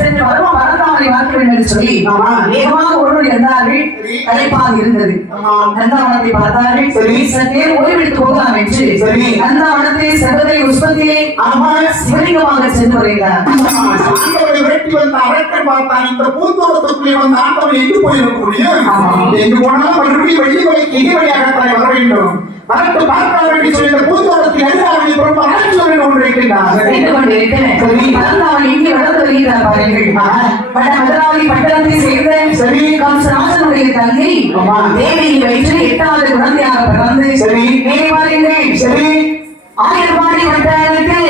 சென்று வருமா வரதாமரை பார்க்க வேண்டும் என்று சொல்லி வேகமாக ஒருவர் இருந்தார்கள். களைப்பாக இருந்தது. நந்தவனத்தை பார்த்தார்கள். சற்றே ஓய்வெடுத்து போகலாம் என்று நந்தவனத்தை செல்வதை உற்பத்தியை சிவலிங்கமாக சென்று வருகிறார். வெட்டி வந்த அரக்கன் பார்த்தான். இந்த பூந்தோட்டத்துக்குள்ளே வந்து ஆண்டவன் எங்கு போயிருக்கக்கூடிய எங்கு போனாலும் மறுபடியும் வெளியே வழியாகத்தான் வர வேண்டும். பார்த்து பார்க்க வேண்டிய சொல்லி இந்த பூந்தோட்டத்தில் எதிராக ரொம்ப அழைத்து சொல்லி கொண்டிருக்கின்றார். இங்கே வளர்ந்து வருகிறார் பாருங்கள். மதுராவி பட்டணத்தை சேர்ந்த கம்சராசனுடைய தங்கை தேவியை வைத்து 8வது குழந்தையாக பிறந்து பாருங்கள். ஆயிரபாடி வட்டாரத்தில்